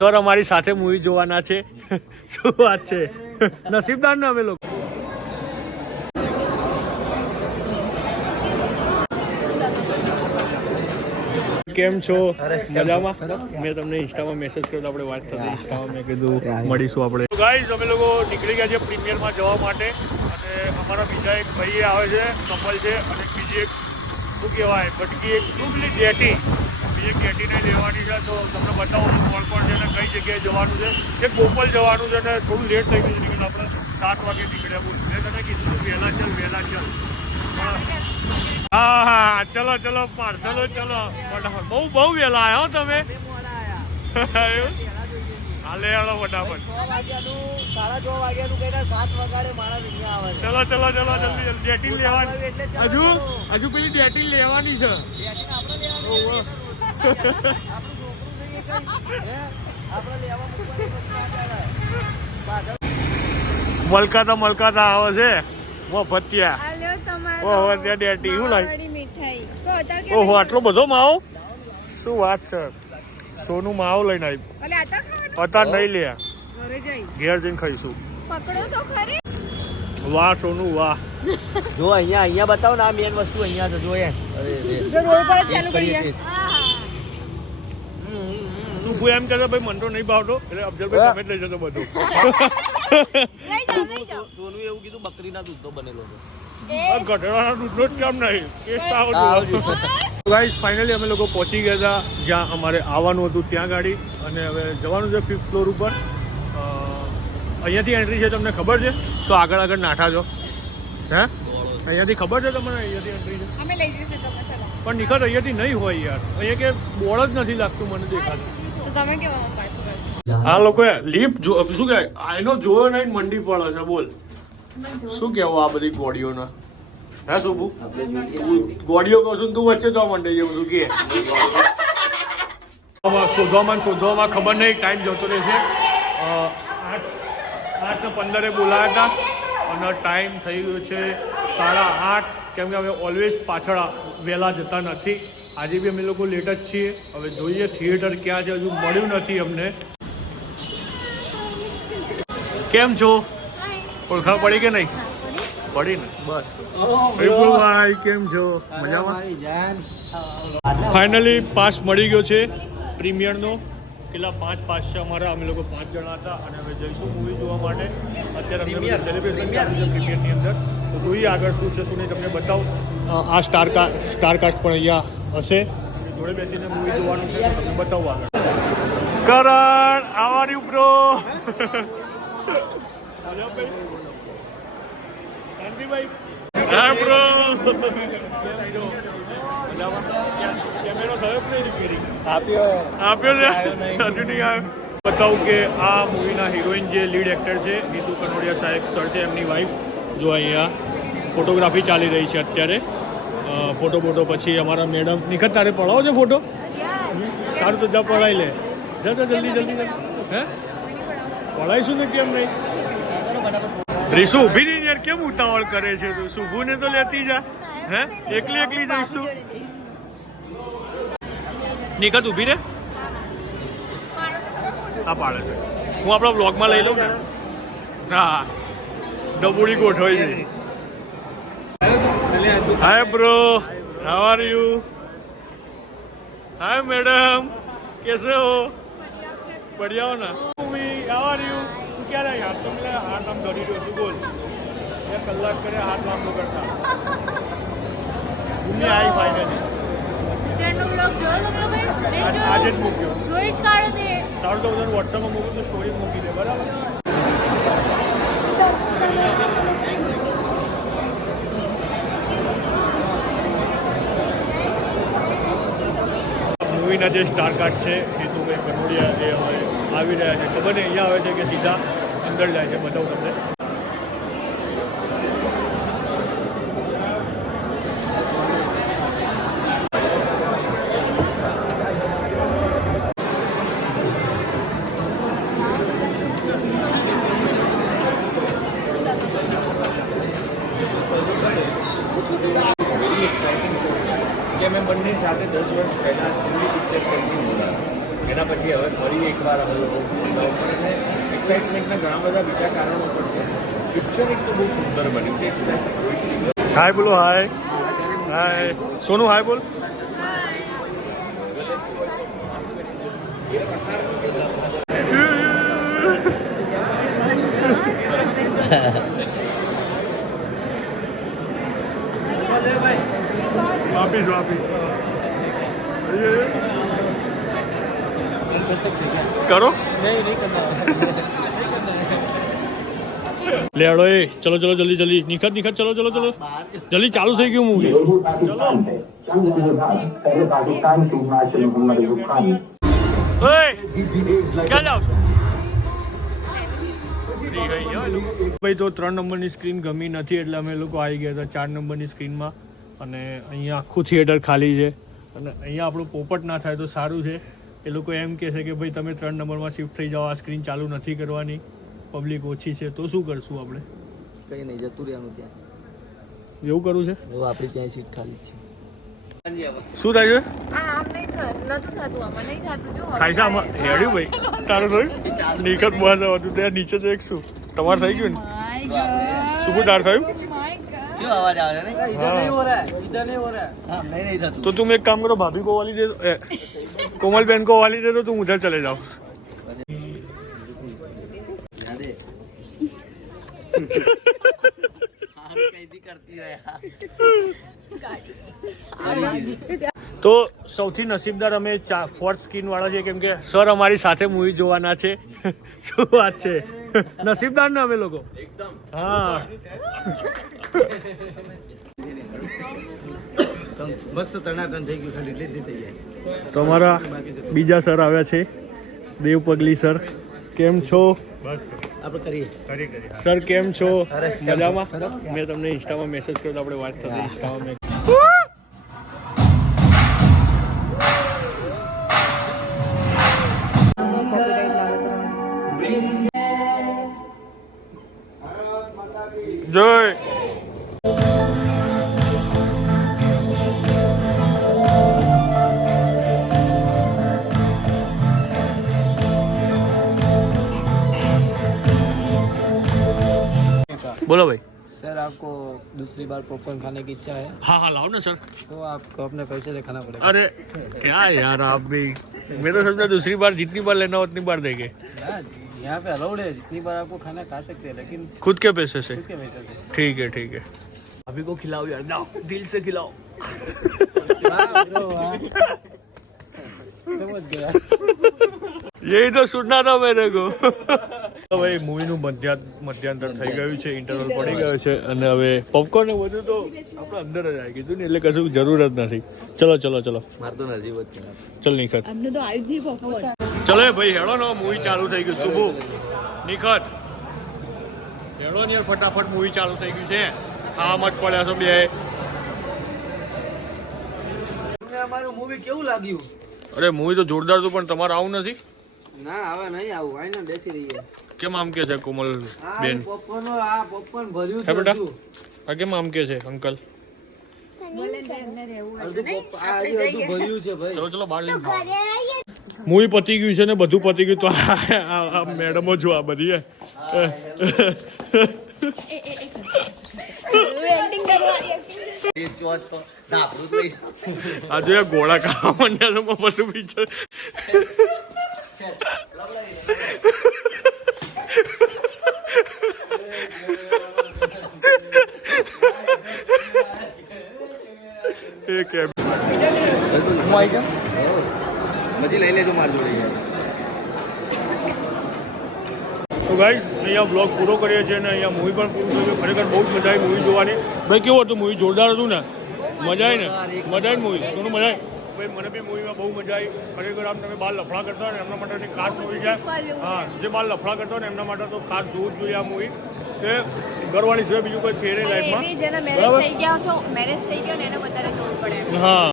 તો અમારી સાથે મૂવી જોવાના છે. શું વાત છે, નસીબદાર ને અમે લોકો. કેમ છો? મજામાં? મેં તમને ઇન્સ્ટામાં મેસેજ કર્યો, આપણે વાત કરી ઇન્સ્ટામાં. મેં કીધું મળીશું આપણે. ગાઈઝ અમે લોકો નીકળી ગયા છે પ્રીમિયરમાં જવા માટે, અને અમારા બીજા એક ભાઈ આવે છે, કપલ છે, અને બીજી એક શું કહેવાય બટકી, એક શું પેલી જેટી, બીજી જેટીને લેવાની છે. તો તમને બતાવું છું કોણ કોણ છે અને કઈ જગ્યાએ જવાનું છે. છે બોપલ જવાનું છે, અને થોડું લેટ થઈ ગયું છે, નીકળ આપણે 7 વાગે નીકળ્યા. બોલ, મેં તને કીધું વહેલા ચાલ. હા હા, ચલો ચલો, પાર્સલો ચલો ફટાફટ. બહુ વહેલા આવ્યા તમે. હાલે હેડો ફટાફટ. 6 વાગ્યાનું કહીને 7 વાગે માણસ અહીંયા આવે. ચલો જલ્દી ડેટિંગ લેવાની. હજુ પેલી ડેટિંગ લેવાની છે. મલકાતા આવે છે મફતિયા. ઓહો, ત્યાં ડેટી શું લાવી? ઓહો, આટલો બધો માવો, શું વાત છે. સોનું માવો લઈને આવી. અત્યારે નહીં લે, ઘેર જઈને ખાઈશું. વાહ સોનું વાહ. જો અહીંયા બતાવો ને, આ મેન વસ્તુ અહીંયા છે. જો શું એમ કે ભાઈ મને તો નહીં ભાવતો, એટલે અફજલભાઈ તમે જ લઈ જતો બધું. સોનું એવું કીધું બકરીના દૂધનો બનેલો છે. ગઢડાના દૂધનો જ કેમ નહીં, ટેસ્ટ આવો. ગાઈસ ફાઇનલી અમે લોકો પહોંચી ગયા હતા જ્યાં અમારે આવવાનું હતું, ત્યાં ગાડી. અને હવે જવાનું છે 5th ફ્લોર ઉપર. અહીંયાથી એન્ટ્રી છે, તમને ખબર છે? તો આગળ નાઠા છો હે? અહીંયાથી ખબર છે તમને? અહીંયાથી એન્ટ્રી છે. પણ નિકટ અહીંયાથી નહીં હોય યાર, અહીંયા કે બોર્ડ જ નથી લાગતું મને દેખાતું. આ લોકોએ લિફ્ટ શું કહેવાય આનો જોયો નહીં, મંડી પડે છે. બોલ શું કેવું આ બધી ગોળીઓના? હે શુભુ, ગોળીઓ કહું છું તું વચ્ચે તો મંડી જેવું શું કે શોધવામાં ખબર નહીં, ટાઈમ જતો રહેશે. 8:15 બોલાયા હતા અને ટાઈમ થઈ ગયો છે 8:30. કેમ કે અમે ઓલવેઝ પાછળ વહેલા જતા નથી. આજે બી અમે લોકો લેટ જ છીએ. હવે જોઈએ થિયેટર ક્યાં છે, હજુ મળ્યું નથી અમને. કેમ છો? ઓળખાણ પડી કે નહીં? પડી ને? બસ. ભાઈ કેમ છો? મજામાં? ફાઇનલી પાસ મળી ગયો છે પ્રીમિયરનો. કેટલા 5 પાસ છે અમારા. અમે લોકો 5 જણા હતા અને હવે જઈશું મૂવી જોવા માટે. અત્યારે અમે સેલિબ્રેશન ચાલુ છે પ્રીમિયરની અંદર. તો જોઈએ આગળ શું છે શું નહીં તમને બતાવું. આ સ્ટારકાસ્ટ પણ અહીંયા હશે. જોડે બેસીને મૂવી જોવાનું છે, તમને બતાવું આગળ. કરણ આવારી બ્રો. હા બ્રો. કેમેરો થયો કે નહીં રિપેરિંગ? આપ્યો છે, હજુ નહીં આવ્યો. બતાવું કે આ મૂવીના હિરોઈન જે લીડ એક્ટર છે નીતુ કનોડિયા સાહેબ સર છે, એમની વાઈફ. જો અહીંયા ફોટોગ્રાફી ચાલી રહી છે અત્યારે. ફોટો પછી અમારા મેડમ નિખત તારે પડાવો છે ફોટો? સારું તો જા પડાવી લે. જા જલ્દી. હે પડાવીશું ને કેમ નહીં? રીસુ ઊભી રહીને યાર કેમ ઉતાવળ કરે છે તું? શુભુને તો લેતી જા. હે એકલી જઈશું. નિખત ઊભી રે. હા પાડે છે. હું આપણા બ્લોગમાં લઈ લઉં ને. હા ડબુડી ગોઠવાઈ છે. Hi bro, how are you? Hi madam, कैसे हो? बढ़िया हो ना? Movie how are you? तू क्या रहा यार? तुम मेरा हाथ आम धरी रहो तू बोल यार, कलाक करे हाथ आम तो करता घूमने आई फाइनली. તેનો બ્લોગ જોયો તમે લોકોએ? નહીં જોયો? આજે જ મૂક્યો. જોઈ જ કાઢો તે. સારું તો બધા વોટ્સઅપમાં મૂકું તો સ્ટોરી મૂકી દે બરાબર. મૂવીના જે સ્ટારકાસ્ટ છે નીતુભાઈ કનોડિયા એ હવે આવી રહ્યા છે. ખબર નહીં અહીંયા આવે છે કે સીધા અંદર જાય છે, બતાવું તમને. કે મેં બંને સાથે 10 વર્ષ પહેલાં છેલ્લી પિક્ચર કરી બોલા એના પછી હવે ફરી એકવાર અમે લોકો બોલાવ પર અને એક્સાઇટમેન્ટના ઘણા બધા બીજા કારણો પણ છે. પિક્ચર એક તો બહુ સુંદર બની છે. હાય બોલો હાય હાય સોનું હાય બોલ. वापिस कर सकते क्या? करो नहीं करना. ले आड़ो ए चलो चलो जल्दी जल्दी निखत निखत चलो चलो चलो जल्दी चालू થઈ ગયું મૂવી. पहले पाकिस्तान से हिमाचल मोहम्मद अयूब खान ઓય ક્યાં જાવ છો? ભાઈ તો 3 નંબરની સ્ક્રીન ગમી નથી એટલે અમે લોકો આવી ગયા હતા 4 નંબરની સ્ક્રીનમાં અને અહીંયા આખું થિયેટર ખાલી છે અને અહીંયા આપણું પોપટ ના થાય તો સારું છે. એ લોકો એમ કહે છે કે ભાઈ તમે 3 નંબરમાં શિફ્ટ થઈ જાઓ, આ સ્ક્રીન ચાલુ નથી કરવાની, પબ્લિક ઓછી છે. તો શું કરશું આપણે? કઈ નહીં, જતું રહેવાનું ત્યાં. એવું કરવું છે? જો આપણી ત્યાં સીટ ખાલી છે. શું થાય છે? આમ નહીં નતું થતું, આમાં નહીં થતું. જો થાય છે આમાં હેડ્યું ભાઈ તારું થયું નિકટ બસ હતું ત્યાં નીચે તો એક શું તમારે થઈ ગયું ને શું તાર થયું? क्यों आवाज आ रहा है? इधर नहीं हो रहा है, इधर नहीं हो रहा है. हाँ नहीं था तो तुम एक काम करो, भाभी को वाली दे दो, कोमल बहन को वाली दे दो, तुम उधर चले जाओ. कहीं भी करती है તો સૌથી નસીબદાર અમે 4th સ્ક્રીન વાળા છે કેમ કે સર અમારી સાથે મૂવી જોવાના છે. શું વાત છે, નસીબદાર ને અમે લોકો એકદમ. હા મસ્ત તણાકન થઈ ગયું, ખાલી લીધી થઈ જાય. તો અમારા બીજા સર આવ્યા છે, દેવ પગલી સર. કેમ છો? આપણે કરીએ સર કેમ છો? મજામાં? મેં તમને ઇન્સ્ટામાં મેસેજ કર્યો તો આપણે વાત થતી ઇન્સ્ટામાં. જય बोलो भाई. सर आपको दूसरी बार पॉपकॉर्न खाने की इच्छा है हाँ हाँ लाओ ना सर. तो आपको अपने पैसे से खाना पड़ेगा. अरे क्या यार आप भी, मैं तो समझा दूसरी बार जितनी बार लेना उतनी बार देंगे. ना, यहाँ पे अलाउड है, जितनी बार आपको खाना खा सकते हैं, लेकिन खुद के पैसे से. खुद के पैसे से. ठीक है ठीक है. अभी को खिलाओ यार, जाओ दिल से खिलाओ. वाह ब्रो, वाह. समझ गया. यही तो सुनना था मेरे को. તો ભાઈ મૂવીનું મધ્યાંતર થઈ ગયું છે, ઇન્ટરવલ પડી ગયો છે અને હવે પોપકોર્ન ને બધું તો આપણે અંદર જ આવી કીધું ને એટલે કશું જરૂર જ નથી. ચલો ચલો ચલો માર તો નજીબ જ છે. ચલ નિખત અમને તો આવી જ નહીં પોપકોર્ન. ચલો ભાઈ હેડો ને, મૂવી ચાલુ થઈ ગયું. શુભુ નિખત હેડો ને ફટાફટ, મૂવી ચાલુ થઈ ગયું છે. ખાવામાં જ પડ્યા છો બે. તમને અમારું મૂવી કેવું લાગ્યું? અરે મૂવી તો જોરદાર હતું પણ તમારે આવું નથી. ના હવે નહીં આવું, ભાઈ ને બેસી રહીએ. કેમ આમ કે છે કોમલ બેન? પોપકોર્ન ભર્યું હે બેટા, આ કેમ આમ કે છે અંકલ? ચલો ચલો બહાર લઈને મૂવી પતી ગયું છે ને બધું પતી ગયું તો આ મેડમો જો આ બધી એક્ટિંગ કરવાની. આ જો ગોળા ખાવા માંડ્યા છે બધું પિક્ચર. પછી લઈ લેજો માર જોડે. તો ગાઈસ અહીંયા બ્લોગ પૂરો કરીએ છીએ અને અહીંયા મૂવી પણ પૂરું થયું. ખરેખર બહુ જ મજા આવી મૂવી જોવાની. ભાઈ કેવું હતું મૂવી? જોરદાર હતું ને? મજા આવી ને? મજા આવી મૂવી? શું મજા આવી? ભાઈ મને બી મૂવીમાં બહુ મજા આવી. ખરેખર આમ તમે બહાર લફડા કરતા હોય ને એમના માટેની ખાસ મૂવી છે. હા, જે બહાર લફડા કરતા હોય ને એમના માટે તો ખાસ જોવું જ જોઈએ આ મૂવી. કે ઘરવાળી સિવાય બીજું કોઈ છે નહીં લાઈફમાં. જેના મેરેજ થઈ ગયા છો, મેરેજ થઈ ગયો ને એને વધારે જોવું પડે. હા.